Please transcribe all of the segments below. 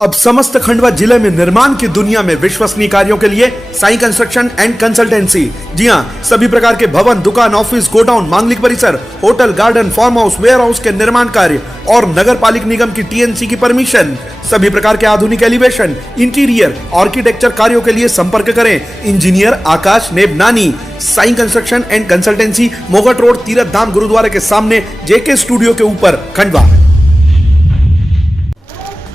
अब समस्त खंडवा जिले में निर्माण की दुनिया में विश्वसनीय कार्यों के लिए साई कंस्ट्रक्शन एंड कंसल्टेंसी। जी हां, सभी प्रकार के भवन, दुकान, ऑफिस, गोडाउन, मांगलिक परिसर, hotel, garden, farmhouse, warehouse के निर्माण कार्य और नगर पालिक निगम की टीएनसी की परमिशन, सभी प्रकार के आधुनिक एलिवेशन, इंटीरियर, आर्किटेक्चर कार्यों के लिए संपर्क करें engineer Akash Nebnani. Sai construction and consultancy, Mogat road, Tirath Dham गुरुद्वारे के सामने, जेके स्टूडियो के ऊपर, खंडवा।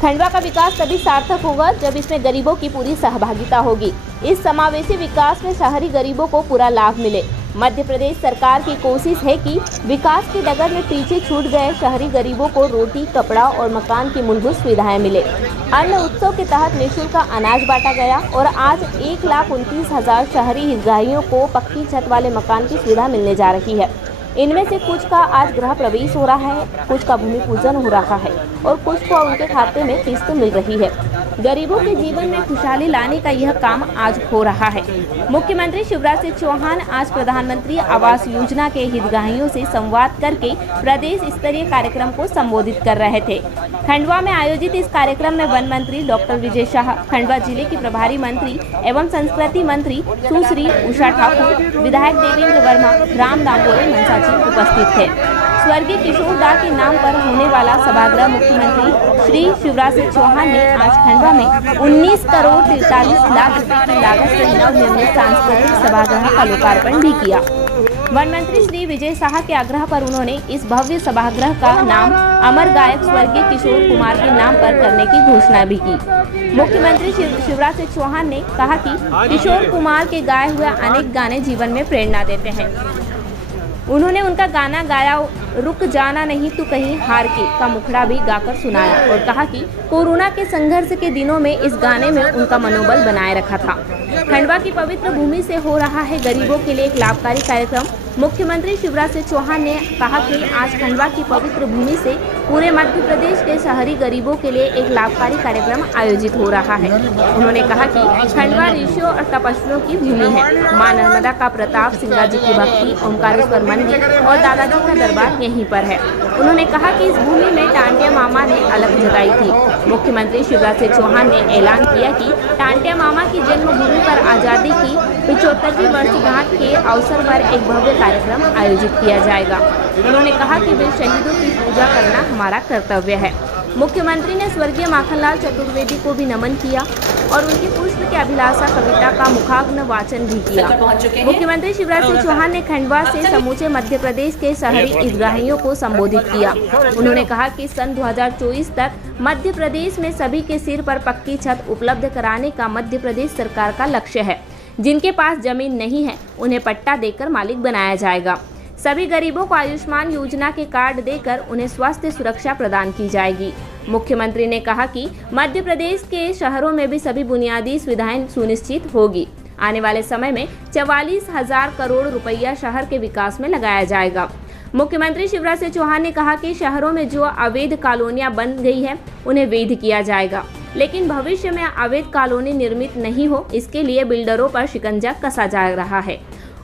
खंडवा का विकास तभी सार्थक होगा जब इसमें गरीबों की पूरी सहभागिता होगी। इस समावेशी विकास में शहरी गरीबों को पूरा लाभ मिले। मध्य प्रदेश सरकार की कोशिश है कि विकास की डगर में पीछे छूट गए शहरी गरीबों को रोटी, कपड़ा और मकान की मूलभूत सुविधाएं मिले। अन्न उत्सव के तहत निःशुल्क अनाज बांटा गया और आज 1,29,000 शहरी हितग्राहियों को पक्की छत वाले मकान की सुविधा मिलने जा रही है। इनमें से कुछ का आज गृह प्रवेश हो रहा है, कुछ का भूमि पूजन हो रहा है और कुछ को उनके खाते में किस्त मिल रही है। गरीबों के जीवन में खुशहाली लाने का यह काम आज हो रहा है। मुख्यमंत्री शिवराज सिंह चौहान आज प्रधानमंत्री आवास योजना के हितग्राहियों से संवाद करके प्रदेश स्तरीय कार्यक्रम को संबोधित कर रहे थे। खंडवा में आयोजित इस कार्यक्रम में वन मंत्री डॉक्टर विजय शाह, खंडवा जिले की प्रभारी मंत्री एवं संस्कृति मंत्री सुश्री उषा ठाकुर, विधायक देवेंद्र वर्मा, राम दामोदर मनसा उपस्थित थे। स्वर्गीय किशोर दा के नाम पर होने वाला सभागृह मुख्यमंत्री श्री शिवराज सिंह चौहान ने आज खंडवा में 19 करोड़ 43 लाख रुपए की लागत से नवनिर्मित सांस्कृतिक सभागृह का लोकार्पण भी किया। वन मंत्री श्री विजय शाह के आग्रह पर उन्होंने इस भव्य सभागृह का नाम अमर गायक स्वर्गीय किशोर कुमार के नाम पर करने की घोषणा भी की। मुख्यमंत्री शिवराज सिंह चौहान ने कहा कि किशोर कुमार के गाए हुए अनेक गाने जीवन में प्रेरणा देते हैं। उन्होंने उनका गाना गाया रुक जाना नहीं तू कहीं हार के का मुखड़ा भी गाकर सुनाया और कहा कि कोरोना के संघर्ष के दिनों में इस गाने में उनका मनोबल बनाए रखा था। खंडवा की पवित्र भूमि से हो रहा है गरीबों के लिए एक लाभकारी कार्यक्रम। मुख्यमंत्री शिवराज सिंह चौहान ने कहा कि आज खंडवा की पवित्र भूमि से पूरे मध्य प्रदेश के शहरी गरीबों के लिए एक लाभकारी कार्यक्रम आयोजित हो रहा है। उन्होंने कहा कि खंडवा ऋषियों और तपस्वियों की भूमि है। मां नर्मदा का प्रताप, सिंगा जी की भक्ति, ओंकारेश्वर मंदिर और दादाजी का दरबार यहीं पर है। उन्होंने कहा कि इस भूमि में टांटिया मामा ने अलग जगाई थी। मुख्यमंत्री शिवराज सिंह चौहान ने ऐलान किया कि टांटिया मामा की जन्मभूमि पर आज़ादी की 75वीं वर्षगांठ के अवसर पर एक भव्य कार्यक्रम आयोजित किया जाएगा। उन्होंने कहा कि वीर शहीदों की पूजा करना हमारा कर्तव्य है। मुख्यमंत्री ने स्वर्गीय माखनलाल चतुर्वेदी को भी नमन किया और उनकी पुष्प की अभिलाषा कविता का मुखाग्न वाचन भी किया। मुख्यमंत्री शिवराज सिंह चौहान ने खंडवा से समूचे मध्य प्रदेश के शहरी हितग्राहियों को संबोधित किया। उन्होंने कहा कि सन 2024 तक मध्य प्रदेश में सभी के सिर पर पक्की छत उपलब्ध कराने का मध्य प्रदेश सरकार का लक्ष्य है। जिनके पास जमीन नहीं है उन्हें पट्टा देकर मालिक बनाया जाएगा। सभी गरीबों को आयुष्मान योजना के कार्ड देकर उन्हें स्वास्थ्य सुरक्षा प्रदान की जाएगी। मुख्यमंत्री ने कहा कि मध्य प्रदेश के शहरों में भी सभी बुनियादी सुविधाएं सुनिश्चित होगी। आने वाले समय में 44,000 करोड़ रुपया शहर के विकास में लगाया जाएगा। मुख्यमंत्री शिवराज सिंह चौहान ने कहा कि शहरों में जो अवैध कॉलोनियां बन गई है उन्हें वैध किया जाएगा, लेकिन भविष्य में अवैध कॉलोनी निर्मित नहीं हो इसके लिए बिल्डरों पर शिकंजा कसा जा रहा है।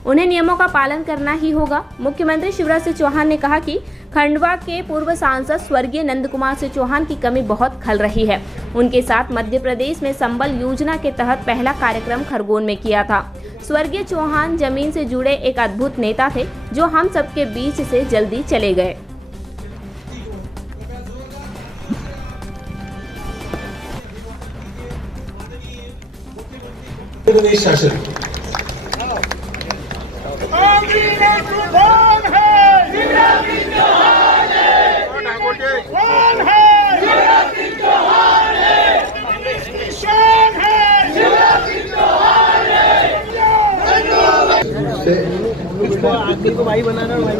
उन्हें नियमों का पालन करना ही होगा। मुख्यमंत्री शिवराज सिंह चौहान ने कहा कि खंडवा के पूर्व सांसद स्वर्गीय नंद कुमार सिंह चौहान की कमी बहुत खल रही है। उनके साथ मध्य प्रदेश में संबल योजना के तहत पहला कार्यक्रम खरगोन में किया था। स्वर्गीय चौहान जमीन से जुड़े एक अद्भुत नेता थे जो हम सबके बीच से जल्दी चले गए।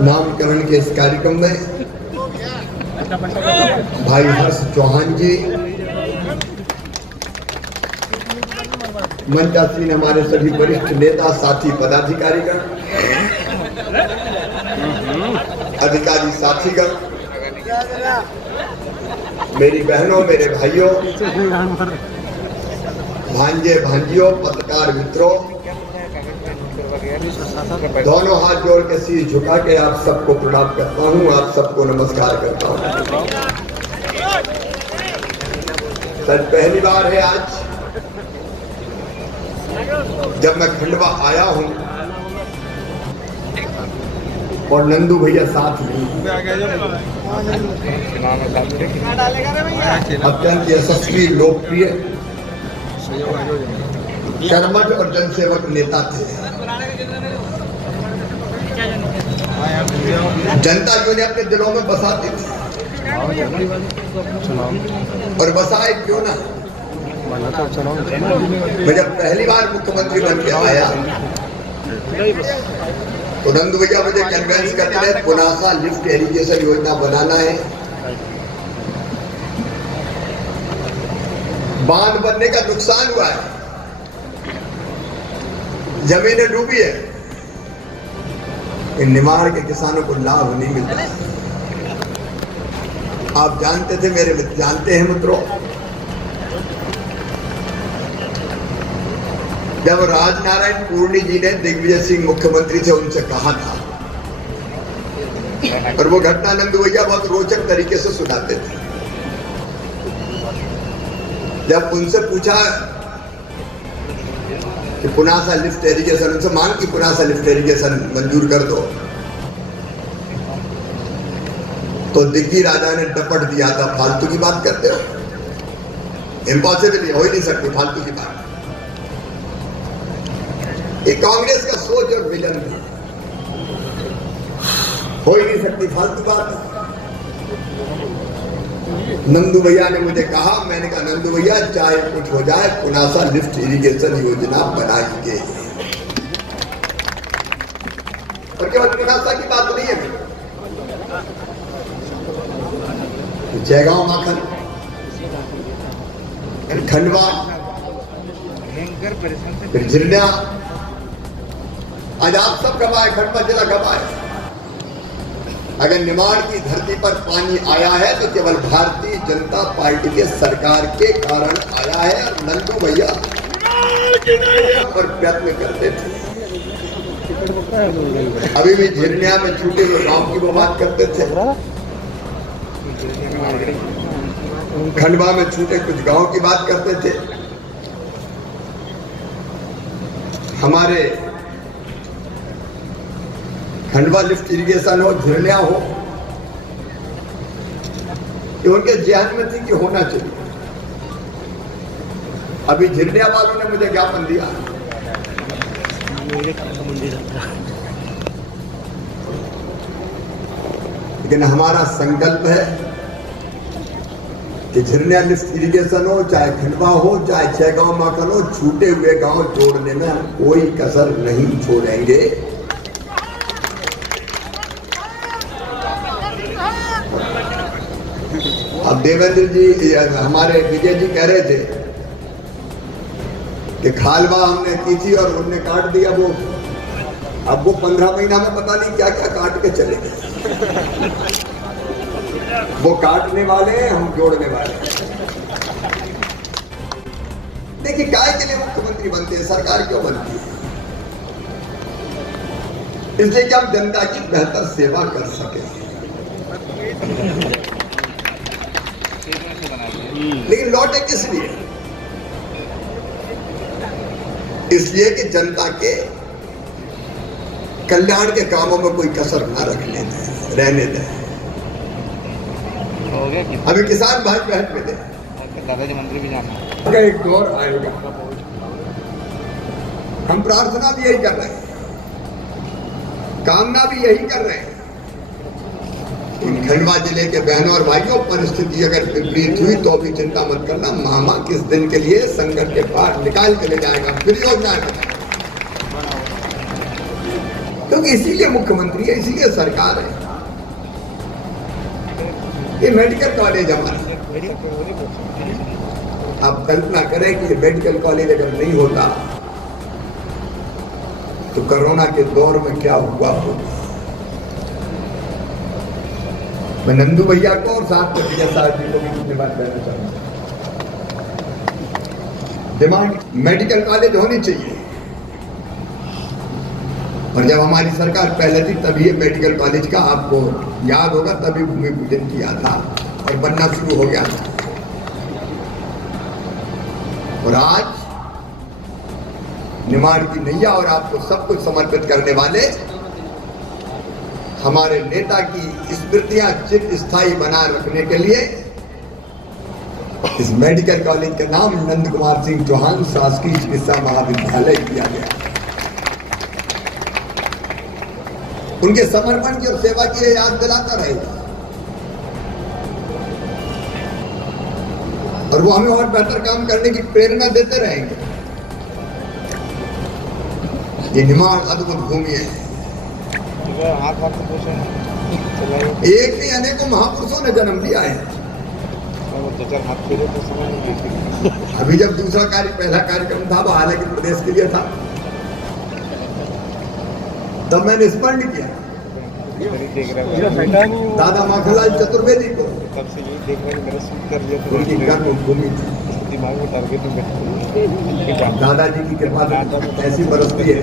नामकरण के इस कार्यक्रम में भाई हर्ष चौहान जी, मंचासीन हमारे सभी वरिष्ठ नेता, साथी, पदाधिकारीगण, अधिकारी साथीगण, मेरी बहनों, मेरे भाइयों, भांजे भांजियों, पत्रकार मित्रों, दोनों हाथ जोड़ के शीश झुका के आप सबको प्रणाम करता हूँ, आप सबको नमस्कार करता हूँ। सर पहली बार है आज जब मैं खंडवा आया हूं और नंदू भैया साथ में अत्यंत यशस्वी लोकप्रिय कर्मठ और जनसेवक नेता थे। जनता जो ने अपने दिलों में बसाती थी और बसाए क्यों ना। मैं जब पहली बार मुख्यमंत्री बन के आया तो नंदू भैया मुझे कन्वेंस करते रहे पुनासा लिफ्ट इरिगेशन योजना बनाना है। बांध बनने का नुकसान हुआ है, जमीनें डूबी है, इन निमाड़ के किसानों को लाभ नहीं मिलता। आप जानते थे जानते हैं मित्रों, जब राजनारायण पूर्णी जी ने दिग्विजय सिंह मुख्यमंत्री थे उनसे कहा था, और वो घटना नंदू भैया बहुत रोचक तरीके से सुनाते थे। जब उनसे पूछा कि पुनासा लिफ्ट इरिगेशन, उनसे मांग की पुनासा लिफ्ट इरिगेशन मंजूर कर दो, तो दिग्गी राजा ने डपट दिया था, फालतू की बात करते हो, इम्पॉसिबल, हो ही नहीं सकती फालतू की बात। ये कांग्रेस का सोच और विजन था, हो ही नहीं सकती फालतू बात। नंदू भैया ने मुझे कहा, मैंने कहा नंदू भैया चाहे कुछ हो जाए पुनासा लिफ्ट इरिगेशन योजना बनाएंगे। और केवल पुनासा की बात नहीं है, जयगांव माखन, खंडवा, फिर झिरना, आज आप सब गवाए, खंडवा जिला गवाए। अगर निमाड़ की धरती पर पानी आया है तो केवल भारतीय जनता पार्टी के सरकार के कारण आया है। और नंदू भैया पर प्रयत्न करते थे। अभी भी झिरनिया में छूटे हुए गांव की वो बात करते थे, खंडवा में छूटे कुछ गांव की बात करते थे। हमारे खंडवा लिफ्ट इरिगेशन हो, झिरनिया हो, कि उनके ध्यान में थी कि होना चाहिए। अभी झिरनिया वालों ने मुझे ज्ञापन दिया, लेकिन हमारा संकल्प है कि झिरनिया लिफ्ट इरिगेशन हो, चाहे खंडवा हो, चाहे जयगांव माखन हो, छूटे हुए गांव जोड़ने में हम कोई कसर नहीं छोड़ेंगे। अब देवेंद्र जी, हमारे विजय जी कह रहे थे कि खालवा हमने की थी और उन्होंने काट दिया। वो अब वो 15 महीना में पता नहीं क्या क्या काट के चले गए। वो काटने वाले हैं, हम जोड़ने वाले हैं। देखिए, काय के लिए मुख्यमंत्री बनते हैं, सरकार क्यों बनती है? इसलिए कि हम जनता की बेहतर सेवा कर सके। लेकिन लौटे किस लिए? इसलिए कि जनता के कल्याण के कामों में कोई कसर ना रखने दें, रहने दें। अभी किसान भाई बहन मिले, दादाजी मंत्री भी जाना, अगर एक दौर आएगा, हम प्रार्थना भी यही कर रहे हैं, कामना भी यही कर रहे हैं। खंडवा जिले के बहनों और भाइयों, परिस्थिति अगर विपरीत हुई तो भी चिंता मत करना, मामा किस दिन के लिए संकट के पार निकाल के ले जाएगा, फिर योजनाएं बताएगा। क्योंकि इसीलिए मुख्यमंत्री है, इसीलिए सरकार है। ये मेडिकल कॉलेज हमारा, आप कल्पना करें कि मेडिकल कॉलेज अगर नहीं होता तो कोरोना के दौर में क्या हुआ होगा। मैं नंदू भैया को और साथ में विजय साहब जी को भी धन्यवाद देना चाहूंगा। डिमांड मेडिकल कॉलेज होनी चाहिए, और जब हमारी सरकार पहले थी तभी ये मेडिकल कॉलेज का, आपको याद होगा, तभी भूमि पूजन किया था और बनना शुरू हो गया था। और आज निमाड़ की नैया और आपको सब कुछ समर्पित करने वाले हमारे नेता की स्मृतियां चिरस्थायी बनाए रखने के लिए इस मेडिकल कॉलेज का नाम नंद कुमार सिंह चौहान शासकीय चिकित्सा महाविद्यालय किया गया। उनके समर्पण की और सेवा की ये याद दिलाता रहेगा और वो हमें और बेहतर काम करने की प्रेरणा देते रहेंगे। ये निमाड़ अद्भुत भूमि है। एक नहीं अनेकों महापुरुषों ने जन्म लिया है। अभी जब दूसरा पहला कार्यक्रम था वो हालांकि प्रदेश के लिए था, तब मैंने स्मरण किया दादा माखनलाल चतुर्वेदी को। उनकी कर्मभूमि थी। दादाजी की कृपा ऐसी बरसती है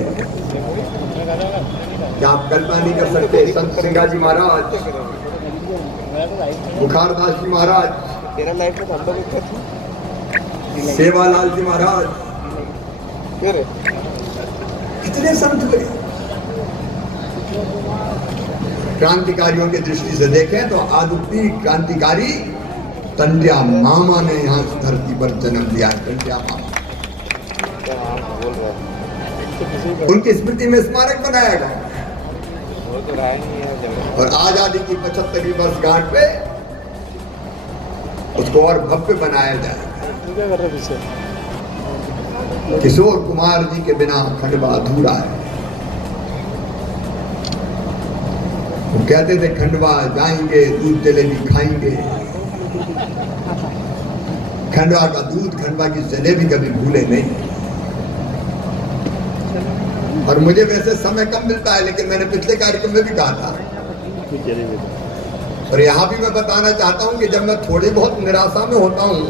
कि आप कल्पना नहीं कर सकते। संत सिंगा जी महाराज, बुखारदास जी महाराज, सेवालाल जी महाराज, कितने संत हुए। क्रांतिकारियों की दृष्टि से देखें तो आदुक्ति क्रांतिकारी टंडिया मामा ने यहाँ धरती पर जन्म लिया। टंडिया मामा, उनकी स्मृति में स्मारक बनाया गया और आजादी की 75वीं वर्षगांठ पे उसको और भव्य बनाया जाएगा। किशोर कुमार जी के बिना खंडवा अधूरा है। वो कहते थे खंडवा जाएंगे दूध जलेबी खाएंगे। खंडवा का दूध, खंडवा की जलेबी कभी भूले नहीं। और मुझे वैसे समय कम मिलता है, लेकिन मैंने पिछले कार्यक्रम में भी कहा था और यहाँ भी मैं बताना चाहता हूँ कि जब मैं थोड़ी बहुत निराशा में होता हूँ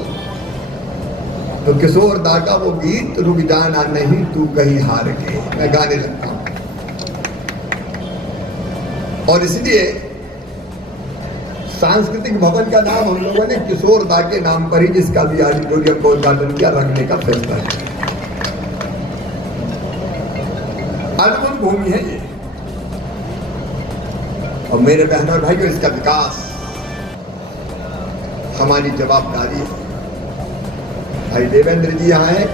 तो किशोर दा का वो गीत रुक जाना नहीं तू कहीं हार के मैं गाने लगता हूँ। और इसलिए सांस्कृतिक भवन का नाम हम लोगों ने किशोर दा के नाम पर ही, जिसका भी ऑडिटोरियम का उद्घाटन किया, रखने का फैसला किया। अद्भुत भूमि है ये। और मेरे बहनों और भाइयों, इसका विकास हमारी जवाबदारी है। भाई देवेंद्र जी यहाँ हैं,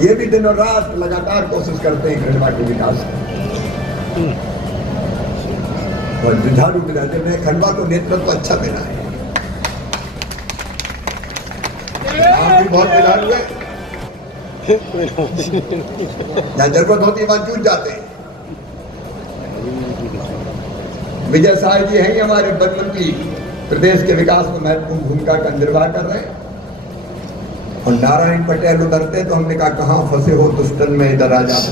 ये भी दिन और रात लगातार कोशिश करते हैं खंडवा के विकास की। और जुझारू विधायक ने खंडवा को नेतृत्व अच्छा देना है। आप भी बहुत जुझारू है, जहाँ जरूरत होती है वहां जूझ जाते हैं। विजय साय जी हैं हमारे वन मंत्री, प्रदेश के विकास में महत्वपूर्ण भूमिका का निर्वाह कर रहे हैं। और नारायण पटेल उतरते तो हमने कहा कहाँ फंसे हो दुष्टन में, इधर आ जाओ।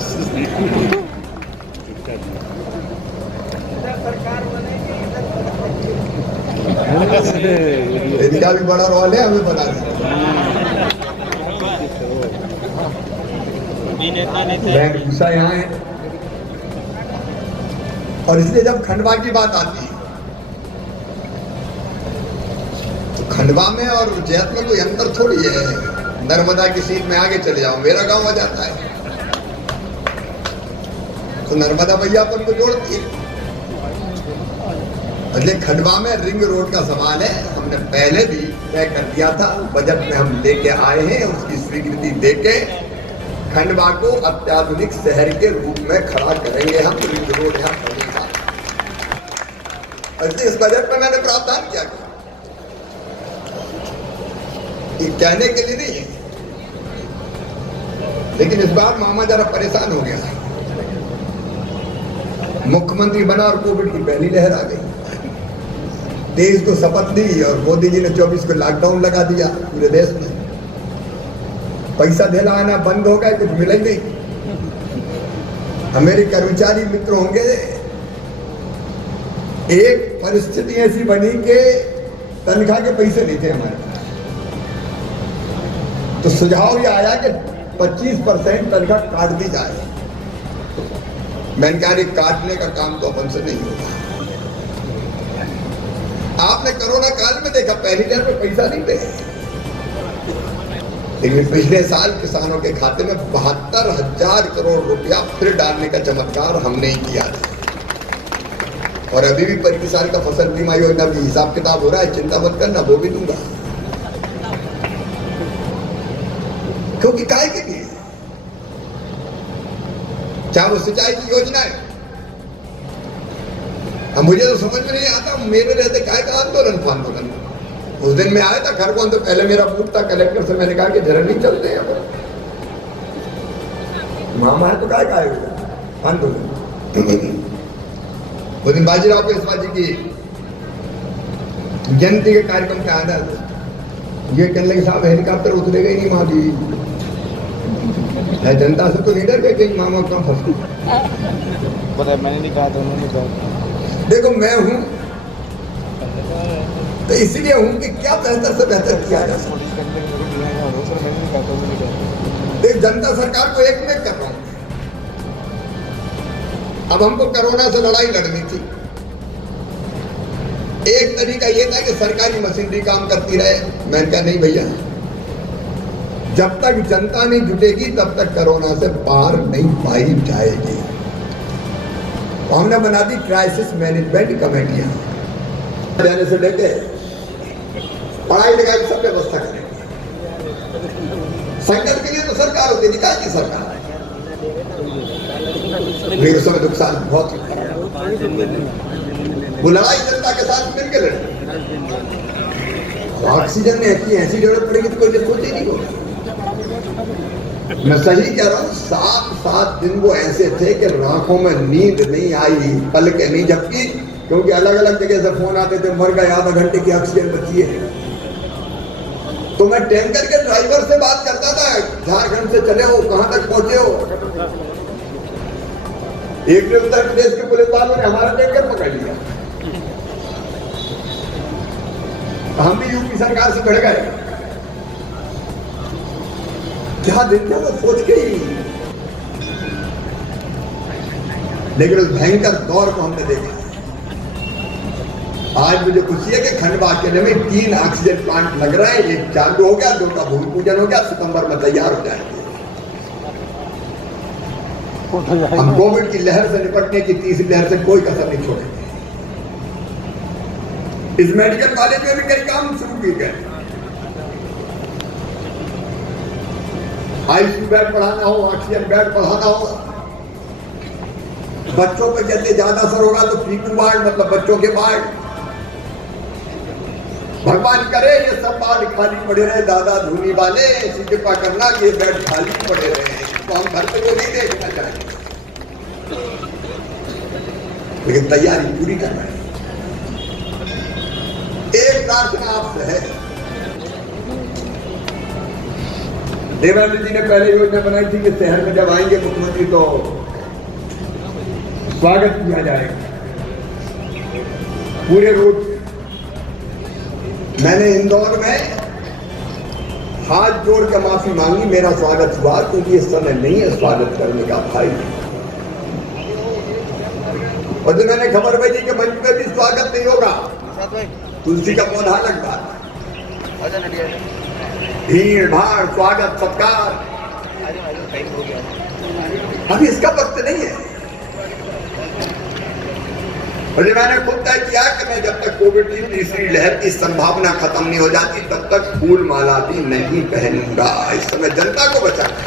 इनका भी बड़ा रोल है, हमें बना भूषा यहाँ है। और इसलिए जब खंडवा की बात आती है तो खंडवा में और जैत में कोई अंतर थोड़ी है। नर्मदा की सीट में आगे चले जाओ, मेरा गांव आ जाता है, तो नर्मदा मैयापन को जोड़ती है। इसलिए खंडवा में रिंग रोड का सवाल है, हमने पहले भी तय कर दिया था, बजट में हम लेके आए हैं, उसकी स्वीकृति देके खंडवा को अत्याधुनिक शहर के रूप में खड़ा करेंगे हम। रिंग रोड यहाँ बनेगा। इसलिए इस बजट में मैंने प्रावधान किया, ये कहने के लिए नहीं है, लेकिन इस बार मामा जरा परेशान हो गया। मुख्यमंत्री बना और कोविड की पहली लहर आ गई। 23 को शपथ ली और मोदी जी ने 24 को लॉकडाउन लगा दिया पूरे देश में। पैसा देना आना बंद हो गया, कुछ मिला ही नहीं। हमारे कर्मचारी मित्र होंगे, एक परिस्थिति ऐसी बनी कि तनख्वाह के पैसे नहीं थे हमारे पास, तो सुझाव ये आया कि 25% तनख्वाह काट दी जाए। मैंने कहा काटने का काम तो अपन से नहीं होगा। आपने कोरोना काल में देखा, पहली लहर में पैसा नहीं थे, लेकिन पिछले साल किसानों के खाते में 72,000 करोड़ रुपया फिर डालने का चमत्कार हमने ही किया था। और अभी भी 25 साल का फसल बीमा योजना भी हिसाब किताब हो रहा है, चिंता मत करना, वो भी दूंगा। क्योंकि काय के लिए, चाहे वो सिंचाई की योजना है। अब मुझे तो समझ में नहीं आता, मेरे रहते काय का आंदोलन। उस दिन मैं आया था खरगोन, तो पहले मेरा बूथ था कलेक्टर से, मैंने कहा कि झरनी चलते हैं मामा है तो काय का आएगा आंदोलन। वो दिन बाजीराव पेशवा जी की जयंती के कार्यक्रम के आना, ये कहने लगे साहब हेलीकॉप्टर उतरेगा ही नहीं वहां भी, जनता से तो नहीं डर गए कहीं मामा कहाँ फंस। पता मैंने नहीं कहा था, उन्होंने कहा। देखो मैं हूं तो इसलिए हूं कि क्या बेहतर से बेहतर किया जा सकता। देख जनता सरकार को एक में कर रहा हूं। अब हमको कोरोना से लड़ाई लड़नी थी। एक तरीका यह था कि सरकारी मशीनरी काम करती रहे। मैंने कहा नहीं भैया, जब तक जनता नहीं जुटेगी तब तक कोरोना से बाहर नहीं पाई जाएगी। तो हमने बना दी क्राइसिस मैनेजमेंट कमेटियां, जाने से लेके पढ़ाई लिखाई की सब व्यवस्था करेंगे। संकट के लिए तो सरकार होती, निकाय की सरकार। मेरे समय नुकसान बहुत वो लड़ाई जनता के साथ मिलकर लड़े। ऑक्सीजन की ऐसी जरूरत पड़ेगी तो कोई सोचे नहीं होगा। मैं सही कह रहा हूँ, 7 दिन वो ऐसे थे कि राखों में नींद नहीं आई, पल के नहीं झपकी, क्योंकि अलग अलग जगह से फोन आते थे, मर गए, आधा घंटे की ऑक्सीजन बची है। तो मैं टैंकर के ड्राइवर से बात करता था, झारखंड से चले हो, कहां तक पहुंचे हो। एक दिन उत्तर प्रदेश के पुलिस वालों ने हमारा टैंकर पकड़ लिया, हम भी यूपी सरकार से भिड़ गए। क्या दिन था वो सोच के ही, लेकिन उस भयंकर दौर को हमने देखा। आज मुझे खुशी है कि खंडवा जिले में 3 ऑक्सीजन प्लांट लग रहे हैं। एक चालू हो गया, 2 का भूमि पूजन हो गया, सितंबर में तैयार हो जाएंगे। हम कोविड की लहर से निपटने की तीसरी लहर से कोई कसर नहीं छोड़ेंगे। इस मेडिकल कॉलेज में भी कई काम शुरू किए गए। आईसीयू बेड बढ़ाना हो, ऑक्सीजन बेड बढ़ाना हो, बच्चों पर जैसे ज्यादा असर होगा तो पीकू वार्ड मतलब बच्चों के वार्ड, भगवान करे ये सब वार्ड खाली पड़े रहे। दादा धूनी वाले ऐसी कृपा करना ये बेड खाली पड़े रहे, तो हम घर पे वो नहीं देखना चाहेंगे, लेकिन तैयारी पूरी करना है। एक प्रार्थना आपसे है, देवेंद्र जी ने पहले योजना बनाई थी कि शहर में जब आएंगे मुख्यमंत्री तो स्वागत किया जाएगा पूरे रूट। मैंने इंदौर में हाथ जोड़ कर माफी मांगी, मेरा स्वागत हुआ, क्योंकि इस समय नहीं है स्वागत करने का भाई। और जब मैंने खबर भेजी कि मंच में भी स्वागत नहीं होगा, तुलसी का पौधा लगता, भीड़ भाड़, स्वागत सत्कार, अभी इसका वक्त नहीं है। और मैंने खुद तय किया कि मैं जब तक कोविड की तीसरी लहर की संभावना खत्म नहीं हो जाती तब तक फूल माला भी नहीं पहनूंगा। इस समय जनता को बचाना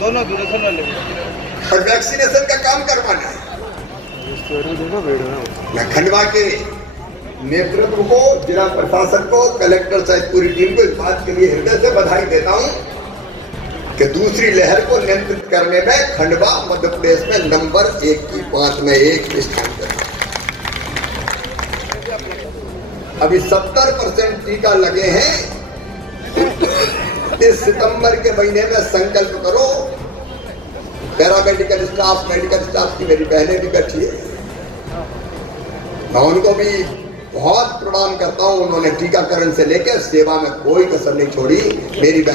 दोनों और वैक्सीनेशन का काम करवाना है। मैं खंडवा के नेतृत्व को, जिला प्रशासन को, कलेक्टर सहित पूरी टीम को इस बात के लिए हृदय से बधाई देता हूं कि दूसरी लहर को नियंत्रित करने में खंडवा मध्य प्रदेश में नंबर 1 की 5 में 1 स्थान पर। अभी 70% टीका लगे हैं। इस सितंबर के महीने में संकल्प करो। पैरामेडिकल स्टाफ, मेडिकल स्टाफ की मेरी बहनें भी बैठी है, मैं उनको भी बहुत प्रणाम करता हूं। उन्होंने टीकाकरण से लेकर सेवा में कोई कसर नहीं छोड़ी। मेरी बहन